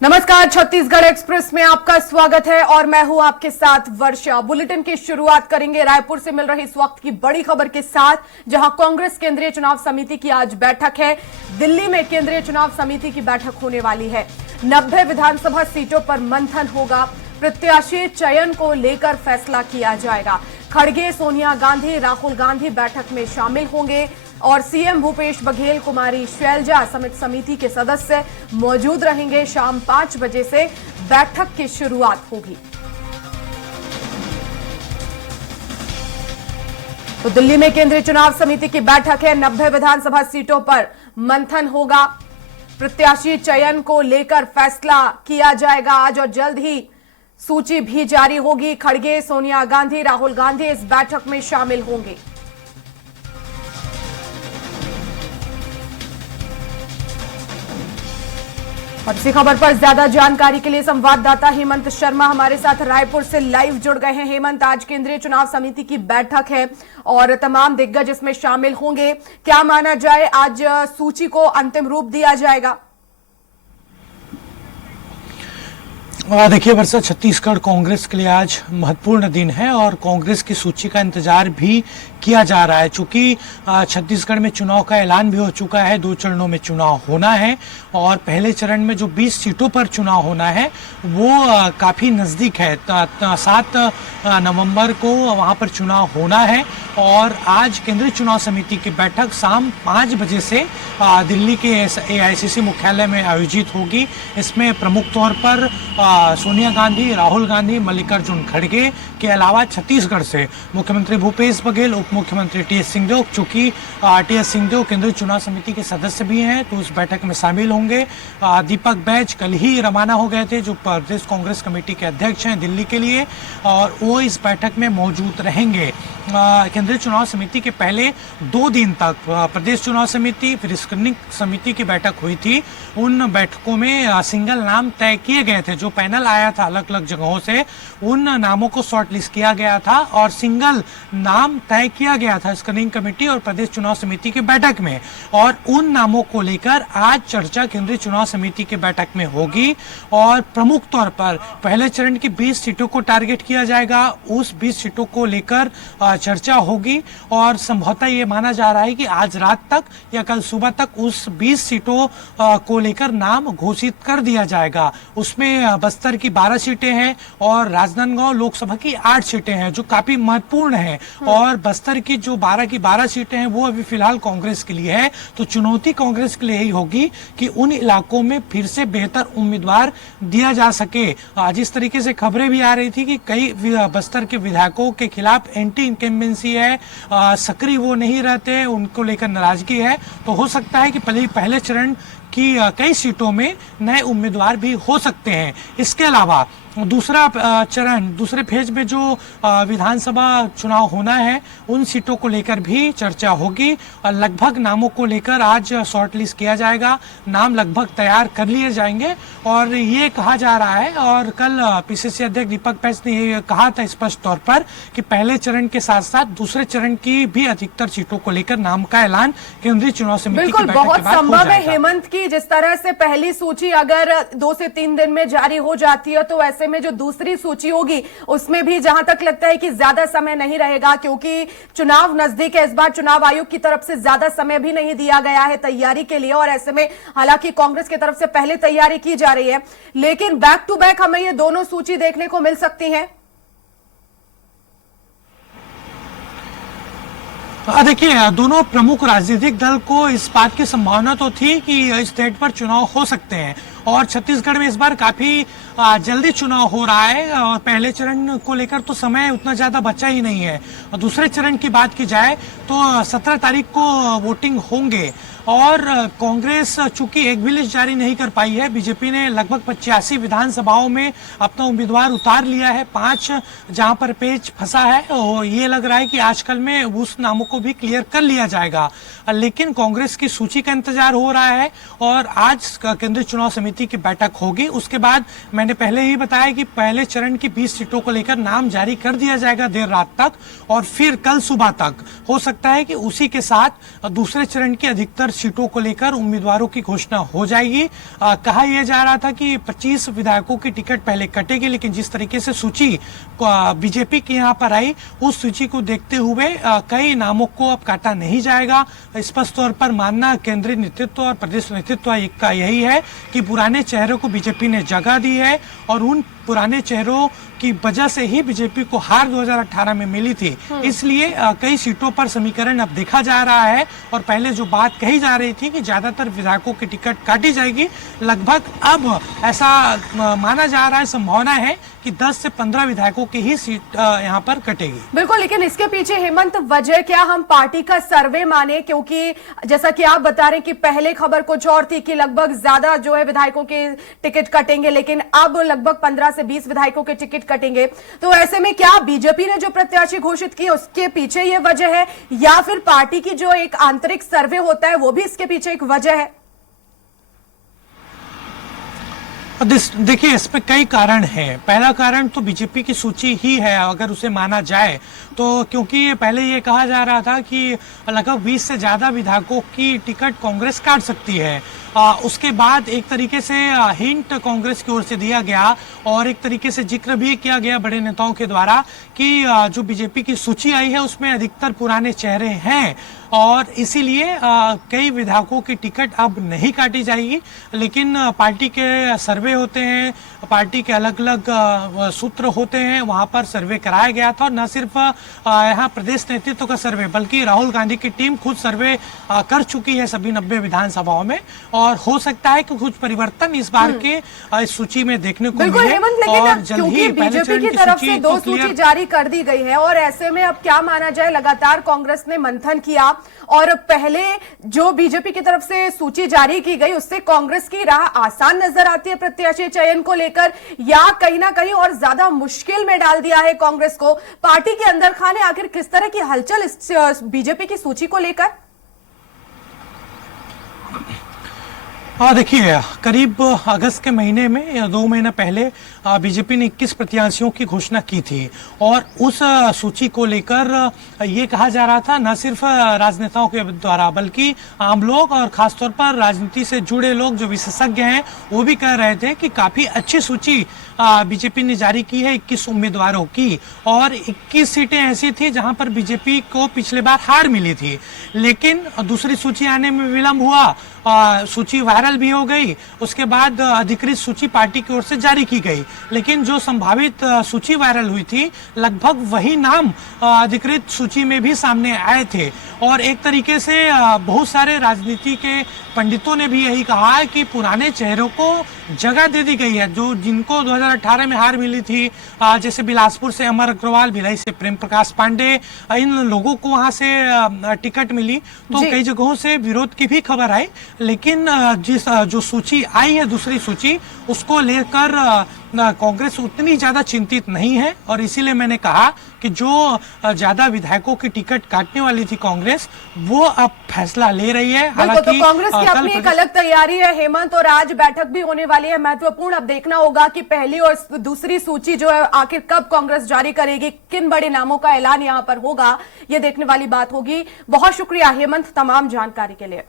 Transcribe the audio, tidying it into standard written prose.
नमस्कार, छत्तीसगढ़ एक्सप्रेस में आपका स्वागत है और मैं हूं आपके साथ वर्षा। बुलेटिन की शुरुआत करेंगे रायपुर से मिल रही इस वक्त की बड़ी खबर के साथ, जहां कांग्रेस केंद्रीय चुनाव समिति की आज बैठक है। दिल्ली में केंद्रीय चुनाव समिति की बैठक होने वाली है। 90 विधानसभा सीटों पर मंथन होगा। प्रत्याशी चयन को लेकर फैसला किया जाएगा। खड़गे, सोनिया गांधी, राहुल गांधी बैठक में शामिल होंगे और सीएम भूपेश बघेल, कुमारी शैलजा समेत समिति के सदस्य मौजूद रहेंगे। शाम 5 बजे से बैठक की शुरुआत होगी। तो दिल्ली में केंद्रीय चुनाव समिति की बैठक है। 90 विधानसभा सीटों पर मंथन होगा। प्रत्याशी चयन को लेकर फैसला किया जाएगा आज और जल्द ही सूची भी जारी होगी। खड़गे, सोनिया गांधी, राहुल गांधी इस बैठक में शामिल होंगे। और इसी खबर पर ज्यादा जानकारी के लिए संवाददाता हेमंत शर्मा हमारे साथ रायपुर से लाइव जुड़ गए हैं। हेमंत, आज केंद्रीय चुनाव समिति की बैठक है और तमाम दिग्गज इसमें शामिल होंगे। क्या माना जाए, आज सूची को अंतिम रूप दिया जाएगा? देखिए वर्षा, छत्तीसगढ़ कांग्रेस के लिए आज महत्वपूर्ण दिन है और कांग्रेस की सूची का इंतजार भी किया जा रहा है। चूंकि छत्तीसगढ़ में चुनाव का ऐलान भी हो चुका है, 2 चरणों में चुनाव होना है और पहले चरण में जो 20 सीटों पर चुनाव होना है वो काफ़ी नज़दीक है। 7 नवंबर को वहाँ पर चुनाव होना है और आज केंद्रीय चुनाव समिति की बैठक शाम 5 बजे से दिल्ली के AICC मुख्यालय में आयोजित होगी। इसमें प्रमुख तौर पर सोनिया गांधी, राहुल गांधी, मल्लिकार्जुन खड़गे के अलावा छत्तीसगढ़ से मुख्यमंत्री भूपेश बघेल, उप मुख्यमंत्री TS सिंहदेव, चूंकि TS सिंहदेव केंद्रीय चुनाव समिति के सदस्य भी हैं तो उस बैठक में शामिल होंगे। दीपक बैज कल ही रवाना हो गए थे, जो प्रदेश कांग्रेस कमेटी के अध्यक्ष हैं दिल्ली के लिए, और वो इस बैठक में मौजूद रहेंगे। केंद्रीय चुनाव समिति के पहले 2 दिन तक प्रदेश चुनाव समिति फिर स्क्रीनिंग समिति की बैठक हुई थी। उन बैठकों में सिंगल नाम तय किए गए थे। जो पैनल आया था अलग अलग जगहों से, उन नामों को शॉर्ट लिस्ट किया गया था और सिंगल नाम तय किया गया था स्क्रीनिंग कमेटी और प्रदेश चुनाव समिति की बैठक में। और उन नामों को लेकर आज चर्चा केंद्रीय चुनाव समिति की बैठक में होगी और प्रमुख तौर पर पहले चरण की 20 सीटों को टारगेट किया जाएगा। उस 20 सीटों को लेकर चर्चा होगी और संभवतः ये माना जा रहा है कि आज रात तक या कल सुबह तक उस 20 सीटों को लेकर नाम घोषित कर दिया जाएगा। उसमें बस्तर की 12 सीटें हैं और राजनांदगांव लोकसभा की 8 सीटें हैं, जो काफी महत्वपूर्ण हैं। और बस्तर की जो 12 की 12 सीटें हैं वो अभी फिलहाल कांग्रेस के लिए है। तो चुनौती कांग्रेस के लिए यही होगी कि उन इलाकों में फिर से बेहतर उम्मीदवार दिया जा सके। जिस तरीके से खबरें भी आ रही थी कि कई बस्तर के विधायकों के खिलाफ एंटी इनकम्बेंसी है, सक्रिय वो नहीं रहते, उनको लेकर नाराजगी है। तो हो सकता है कि पहले चरण की कई सीटों में नए उम्मीदवार भी हो सकते हैं। इसके अलावा दूसरा चरण, दूसरे फेज में जो विधानसभा चुनाव होना है उन सीटों को लेकर भी चर्चा होगी और लगभग नामों को लेकर आज शॉर्ट लिस्ट किया जाएगा। नाम लगभग तैयार कर लिए जाएंगे और ये कहा जा रहा है, और कल PCC अध्यक्ष दीपक बैज ने ये कहा था स्पष्ट तौर पर कि पहले चरण के साथ साथ दूसरे चरण की भी अधिकतर सीटों को लेकर नाम का ऐलान केंद्रीय चुनाव समिति की बैठक के बाद हो जाएगा। बहुत संभव है हेमंत की जिस तरह से पहली सूची अगर 2 से 3 दिन में जारी हो जाती है तो ऐसे में जो दूसरी सूची होगी उसमें भी जहां तक लगता है कि ज्यादा समय नहीं रहेगा, क्योंकि चुनाव नजदीक है। इस बार चुनाव आयोग की तरफ से ज्यादा समय भी नहीं दिया गया है तैयारी के लिए और ऐसे में हालांकि कांग्रेस की तरफ से पहले तैयारी की जा रही है, लेकिन बैक टू बैक हमें ये दोनों सूची देखने को मिल सकती है। देखिए, दोनों प्रमुख राजनीतिक दल को इस बात की संभावना तो थी कि इस डेट पर चुनाव हो सकते हैं और छत्तीसगढ़ में इस बार काफी जल्दी चुनाव हो रहा है और पहले चरण को लेकर तो समय उतना ज्यादा बचा ही नहीं है। और दूसरे चरण की बात की जाए तो 17 तारीख को वोटिंग होंगे और कांग्रेस चूंकि एक भी लिस्ट जारी नहीं कर पाई है, बीजेपी ने लगभग 85 विधानसभाओं में अपना उम्मीदवार उतार लिया है। 5 जहां पर पेच फंसा है और ये लग रहा है कि आजकल में उस नामों को भी क्लियर कर लिया जाएगा, लेकिन कांग्रेस की सूची का इंतजार हो रहा है और आज केंद्रीय चुनाव समिति की बैठक होगी। उसके बाद मैंने पहले ही बताया कि पहले चरण की 20 सीटों को लेकर नाम जारी कर दिया जाएगा देर रात तक और फिर कल सुबह तक हो सकता है कि उसी के साथ दूसरे चरण की अधिकतर सीटों को लेकर उम्मीदवारों की घोषणा हो जाएगी। कहा यह जा रहा था कि 25 विधायकों की टिकट पहले कटेगी, लेकिन जिस तरीके से सूची बीजेपी के यहाँ पर आई, उस सूची को देखते हुए कई नामों को अब काटा नहीं जाएगा। स्पष्ट तौर पर मानना केंद्रीय नेतृत्व और प्रदेश नेतृत्व का यही है कि पुराने चेहरों को बीजेपी ने जगह दी है और उन पुराने चेहरों की वजह से ही बीजेपी को हार 2018 में मिली थी। इसलिए कई सीटों पर समीकरण अब देखा जा रहा है और पहले जो बात कही जा रही थी कि ज्यादातर विधायकों की टिकट काटी जाएगी, लगभग अब ऐसा माना जा रहा है, संभावना है कि 10 से 15 विधायकों की ही सीट यहाँ पर कटेगी। बिल्कुल, लेकिन इसके पीछे हेमंत वजह क्या हम पार्टी का सर्वे माने? क्योंकि जैसा कि आप बता रहे हैं कि पहले खबर कुछ और थी कि लगभग ज्यादा जो है विधायकों के टिकट कटेंगे, लेकिन अब लगभग 15 से 20 विधायकों के टिकट कटेंगे। तो ऐसे में क्या बीजेपी ने जो प्रत्याशी घोषित किए उसके पीछे ये वजह है, या फिर पार्टी की जो एक आंतरिक सर्वे होता है वो भी इसके पीछे एक वजह है? देखिए, इस पे कई कारण हैं। पहला कारण तो बीजेपी की सूची ही है, अगर उसे माना जाए तो, क्योंकि पहले ये कहा जा रहा था कि लगभग 20 से ज्यादा विधायकों की टिकट कांग्रेस काट सकती है। उसके बाद एक तरीके से हिंट कांग्रेस की ओर से दिया गया और एक तरीके से जिक्र भी किया गया बड़े नेताओं के द्वारा कि जो बीजेपी की सूची आई है उसमें अधिकतर पुराने चेहरे हैं और इसीलिए कई विधायकों की टिकट अब नहीं काटी जाएगी। लेकिन पार्टी के सर्वे होते हैं, पार्टी के अलग अलग सूत्र होते हैं, वहां पर सर्वे कराया गया था और न सिर्फ यहाँ प्रदेश नेतृत्व का सर्वे, बल्कि राहुल गांधी की टीम खुद सर्वे कर चुकी है सभी 90 विधानसभाओं में और हो सकता है कि कुछ परिवर्तन इस बार के इस सूची में देखने को मिले। और क्योंकि बीजेपी की तरफ से 2 सूची जारी कर दी गई है और ऐसे में अब क्या माना जाए, लगातार कांग्रेस ने मंथन किया और पहले जो बीजेपी की तरफ से सूची जारी की गई उससे कांग्रेस की राह आसान नजर आती है प्रत्याशी चयन को लेकर, या कहीं ना कहीं और ज्यादा मुश्किल में डाल दिया है कांग्रेस को? पार्टी के अंदर खाने आखिर किस तरह की हलचल इस बीजेपी की सूची को लेकर? देखिए, करीब अगस्त के महीने में या 2 महीना पहले बीजेपी ने 21 प्रत्याशियों की घोषणा की थी और उस सूची को लेकर ये कहा जा रहा था न सिर्फ राजनेताओं के द्वारा बल्कि आम लोग और खासतौर पर राजनीति से जुड़े लोग जो विशेषज्ञ हैं वो भी कह रहे थे कि काफी अच्छी सूची बीजेपी ने जारी की है 21 उम्मीदवारों की और 21 सीटें ऐसी थी जहां पर बीजेपी को पिछले बार हार मिली थी। लेकिन दूसरी सूची आने में विलंब हुआ, सूची वायरल भी हो गई, उसके बाद अधिकृत सूची पार्टी की ओर से जारी की गई। लेकिन जो संभावित सूची वायरल हुई थी लगभग वही नाम अधिकृत सूची में भी सामने आए थे और एक तरीके से बहुत सारे राजनीति के पंडितों ने भी यही कहा है कि पुराने चेहरों को जगह दे दी गई है, जो जिनको 2018 में हार मिली थी, जैसे बिलासपुर से अमर अग्रवाल, भिलाई से प्रेम प्रकाश पांडे, इन लोगों को वहां से टिकट मिली तो कई जगहों से विरोध की भी खबर आई। लेकिन जो सूची आई है दूसरी सूची, उसको लेकर कांग्रेस उतनी ज्यादा चिंतित नहीं है और इसीलिए मैंने कहा कि जो ज्यादा विधायकों की टिकट काटने वाली थी कांग्रेस, वो अब फैसला ले रही है। हालांकि तो कांग्रेस की अपनी एक अलग तैयारी है हेमंत, और आज बैठक भी होने वाली है महत्वपूर्ण। अब देखना होगा कि पहली और दूसरी सूची जो है आखिर कब कांग्रेस जारी करेगी, किन बड़े नामों का ऐलान यहां पर होगा, ये देखने वाली बात होगी। बहुत शुक्रिया हेमंत तमाम जानकारी के लिए।